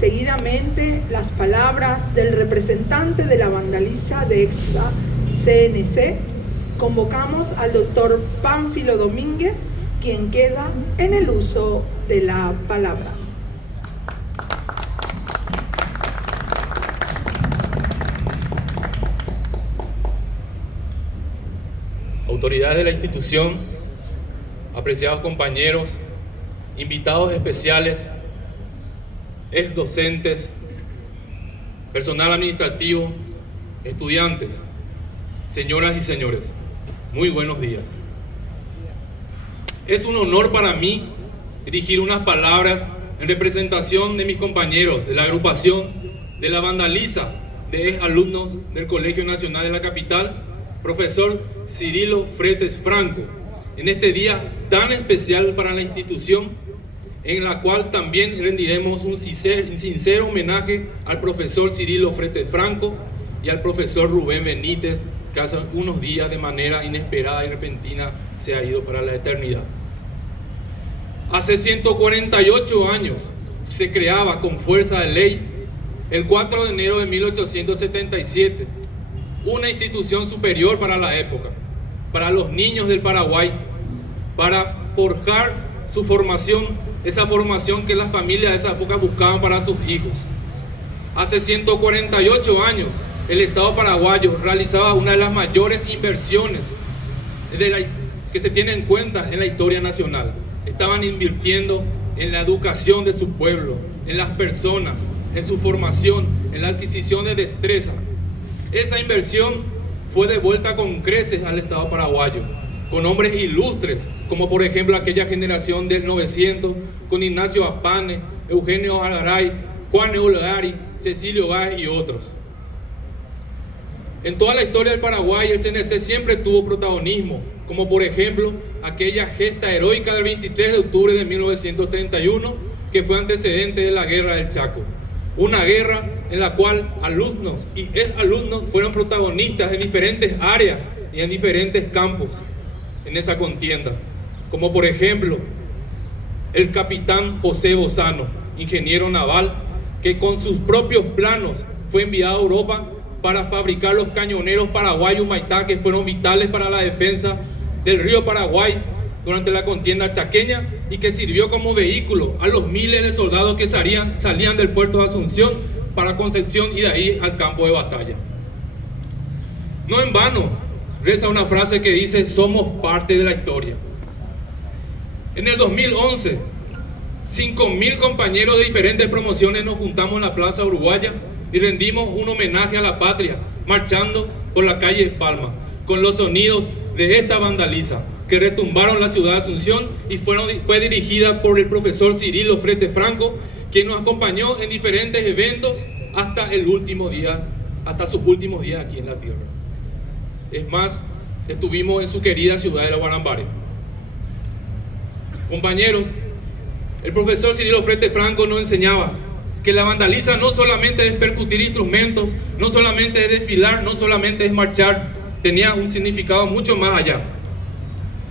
Seguidamente, las palabras del representante de la Vandaliza de Extra CNC. Convocamos al doctor Pánfilo Domínguez, quien queda en el uso de la palabra. Autoridades de la institución, apreciados compañeros, invitados especiales, ex docentes, personal administrativo, estudiantes, señoras y señores, muy buenos días. Es un honor para mí dirigir unas palabras en representación de mis compañeros de la agrupación de la Vandaliza de ex alumnos del Colegio Nacional de la Capital, profesor Cirilo Fretes Franco, en este día tan especial para la institución, en la cual también rendiremos un sincero homenaje al profesor Cirilo Fretes Franco y al profesor Rubén Benítez, que hace unos días de manera inesperada y repentina se ha ido para la eternidad. Hace 148 años se creaba con fuerza de ley, el 4 de enero de 1877, una institución superior para la época, para los niños del Paraguay, para forjar su formación, esa formación que las familias de esa época buscaban para sus hijos. Hace 148 años, el Estado paraguayo realizaba una de las mayores inversiones que se tiene en cuenta en la historia nacional. Estaban invirtiendo en la educación de su pueblo, en las personas, en su formación, en la adquisición de destreza. Esa inversión fue devuelta con creces al Estado paraguayo, con hombres ilustres, como por ejemplo aquella generación del 900, con Ignacio Apane, Eugenio Algaray, Juan Eulari, Cecilio Báez y otros. En toda la historia del Paraguay, el CNC siempre tuvo protagonismo, como por ejemplo aquella gesta heroica del 23 de octubre de 1931, que fue antecedente de la Guerra del Chaco. Una guerra en la cual alumnos y exalumnos fueron protagonistas en diferentes áreas y en diferentes campos en esa contienda, como por ejemplo el capitán José Bozano, ingeniero naval, que con sus propios planos fue enviado a Europa para fabricar los cañoneros paraguayos Humaitá, que fueron vitales para la defensa del río Paraguay durante la contienda chaqueña, y que sirvió como vehículo a los miles de soldados que salían del puerto de Asunción para Concepción y de ahí al campo de batalla. No en vano reza una frase que dice: somos parte de la historia. En el 2011, 5.000 compañeros de diferentes promociones nos juntamos en la Plaza Uruguaya y rendimos un homenaje a la patria, marchando por la calle Palma, con los sonidos de esta Vandaliza, que retumbaron la ciudad de Asunción, y fue dirigida por el profesor Cirilo Fretes Franco, quien nos acompañó en diferentes eventos hasta sus últimos días aquí en la tierra. Es más, estuvimos en su querida ciudad de La Guarambare. Compañeros, el profesor Cirilo Fretes Franco nos enseñaba que la Vandaliza no solamente es percutir instrumentos, no solamente es desfilar, no solamente es marchar, tenía un significado mucho más allá.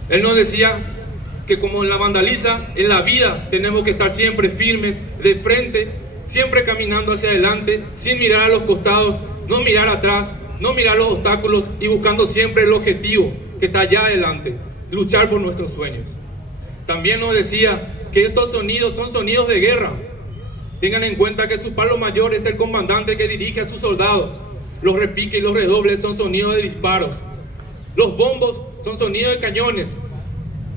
Él nos decía que como en la Vandaliza, en la vida tenemos que estar siempre firmes, de frente, siempre caminando hacia adelante, sin mirar a los costados, no mirar atrás, no mirar los obstáculos, y buscando siempre el objetivo que está allá adelante, luchar por nuestros sueños. También nos decía que estos sonidos son sonidos de guerra. Tengan en cuenta que su palo mayor es el comandante que dirige a sus soldados. Los repiques y los redobles son sonidos de disparos. Los bombos son sonidos de cañones.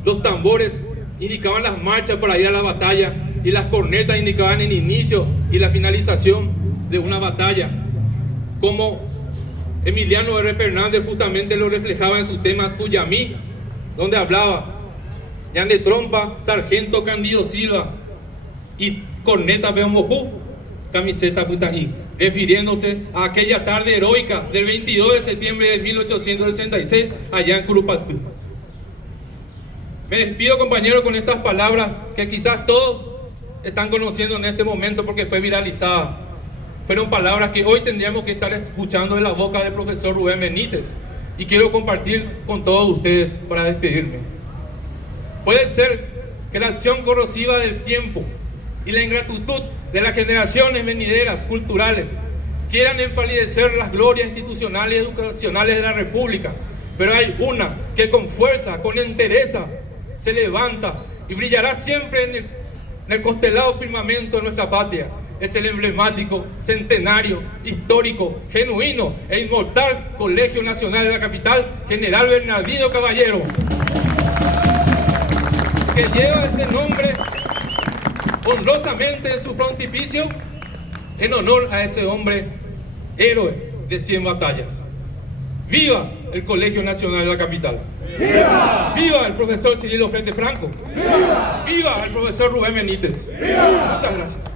Los tambores indicaban las marchas para ir a la batalla, y las cornetas indicaban el inicio y la finalización de una batalla. Como Emiliano R. Fernández justamente lo reflejaba en su tema Tuyamí, donde hablaba: Ñan de trompa, sargento Candido Silva, y corneta Beomopú, camiseta Putaí, refiriéndose a aquella tarde heroica del 22 de septiembre de 1866 allá en Curupatú. Me despido, compañeros, con estas palabras que quizás todos están conociendo en este momento porque fue viralizada. Fueron palabras que hoy tendríamos que estar escuchando de la boca del profesor Rubén Benítez, y quiero compartir con todos ustedes para despedirme. Puede ser que la acción corrosiva del tiempo y la ingratitud de las generaciones venideras, culturales, quieran empalidecer las glorias institucionales y educacionales de la República, pero hay una que con fuerza, con entereza, se levanta y brillará siempre en el constelado firmamento de nuestra patria. Es el emblemático, centenario, histórico, genuino e inmortal Colegio Nacional de la Capital, General Bernardino Caballero, que lleva ese nombre honrosamente en su frontispicio en honor a ese hombre héroe de 100 batallas. ¡Viva el Colegio Nacional de la Capital! ¡Viva! ¡Viva el profesor Cirilo Frente Franco! ¡Viva! ¡Viva el profesor Rubén Benítez! ¡Viva! Muchas gracias.